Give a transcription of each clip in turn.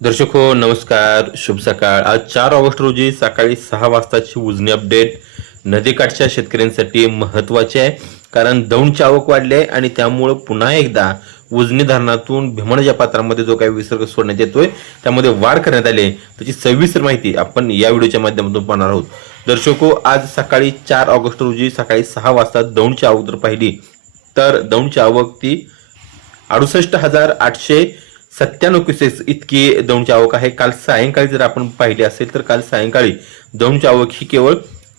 दर्शक हो नमस्कार, शुभ सकाळ. आज 4 ऑगस्ट रोजी सकाळी 6 वाजताची उजनी अपडेट नदीकाठच्या शेतकऱ्यांसाठी महत्त्वाची आहे. कारण दौंडची आवक वाढली आहे आणि त्यामुळं पुन्हा एकदा उजनी धरणातून भीमणच्या पात्रामध्ये जो काही विसर्ग सोडण्यात येतोय त्यामध्ये वाढ करण्यात आली आहे. त्याची सविस्तर माहिती आपण या व्हिडिओच्या माध्यमातून पाहणार आहोत. दर्शको, आज सकाळी 4 ऑगस्ट रोजी सकाळी 6 वाजता दौंडची आवक जर पाहिली तर दौंडची आवक ती 68,897 क्युसेक्स इतकी दौंडची आवक आहे. काल सायंकाळी जर आपण पाहिली असेल तर काल सायंकाळी दौंडची आवक ही केवळ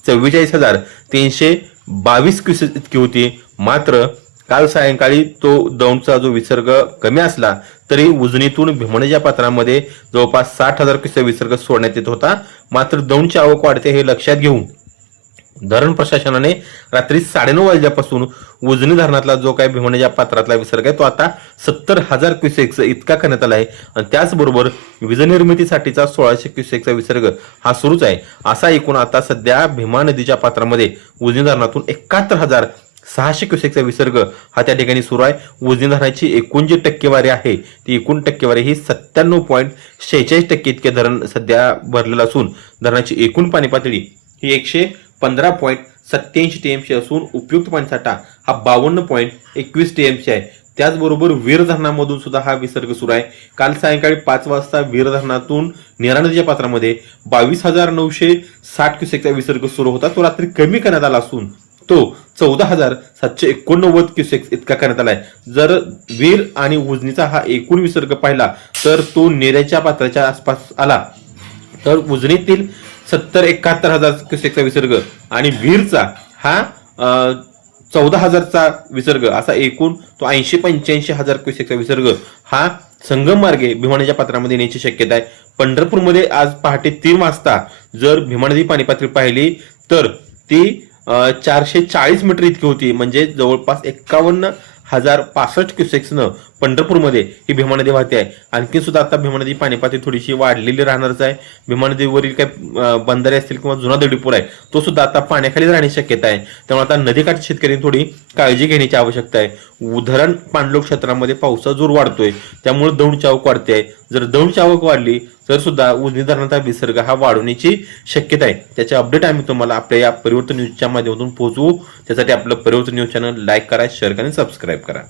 44,322 क्युसेक्स इतकी होती. मात्र काल सायंकाळी तो दौंडचा जो विसर्ग कमी असला तरी उजनीतून भीमणच्या पात्रामध्ये जवळपास 60,000 क्युसेक विसर्ग सोडण्यात येत होता. मात्र दौंडची आवक वाढते हे लक्षात घेऊन धरण प्रशासनाने रात्री 9:30 वाजल्यापासून उजनी धरणातला जो काही भीमणच्या पात्रातला विसर्ग आहे तो आता 70,000 क्युसेक्स इतका करण्यात आला आहे. आणि त्याचबरोबर वीज निर्मितीसाठीचा 1,600 क्युसेकचा विसर्ग हा सुरूच आहे. असा एकूण आता सध्या भीमा नदीच्या पात्रामध्ये उजनी धरणातून 71,600 क्युसेकचा विसर्ग हा त्या ठिकाणी सुरू आहे. उजनी धरणाची एकूण जी टक्केवारी आहे ती एकूण टक्केवारी ही 97.46% इतके धरण सध्या भरलेलं असून धरणाची एकूण पाणी पातळी ही 115.87 टीएमसी असून उपयुक्त पाणीसाठा हा 52.21 टीएमसी आहे. त्याचबरोबर वीर धरणामधून सुद्धा हा विसर्ग सुरू आहे. काल सायंकाळी 5 वाजता वीर धरणातून नेरा नदीच्या पात्रामध्ये 22,960 क्युसेकचा विसर्ग सुरू होता. तो रात्री कमी करण्यात आला असून तो 14,789 क्युसेक्स इतका करण्यात आलाय. जर वीर आणि उजनीचा हा एकूण विसर्ग पाहिला तर तो नेऱ्याच्या पात्राच्या आसपास आला तर उजनीतील 71,000 क्युसेकचा विसर्ग आणि वीरचा हा 14,000चा विसर्ग असा एकूण तो 80-85,000 क्युसेकचा विसर्ग हा संगम मार्गे भीमणच्या पात्रामध्ये येण्याची शक्यता आहे. पंढरपूरमध्ये आज पहाटे 3 वाजता जर भीमा नदी पाणी पातळी पाहिली तर ती 440 मीटर इतकी होती. म्हणजे जवळपास 51,065 क्युसेक्सनं पंढरपूरमध्ये ही भीमा नदी वाहते आहे. आणखी सुद्धा आता भीमा नदी पाणी पातळी थोडीशी वाढलेली राहणारच आहे. भीमा नदीवरील काही बंधारे असतील किंवा जुना दडीपूर आहे तो सुद्धा आता पाण्याखाली राहण्याची शक्यता आहे. त्यामुळे आता नदीकाठच्या शेतकऱ्यांनी थोडी काळजी घेण्याची आवश्यकता आहे. धरण पाणलोट क्षेत्रामध्ये पावसाचा जोर वाढतोय त्यामुळे दौंडची आवक वाढते आहे. जर दौंडची आवक वाढली तर सुद्धा उजनी धरणाचा विसर्ग हा वाढवण्याची शक्यता आहे. त्याचे अपडेट आम्ही तुम्हाला आपल्या या परिवर्तन न्यूजच्या माध्यमातून पोहोचवू. त्यासाठी आपलं परिवर्तन न्यूज चॅनल लाईक करा, शेअर करा आणि सबस्क्राईब करा.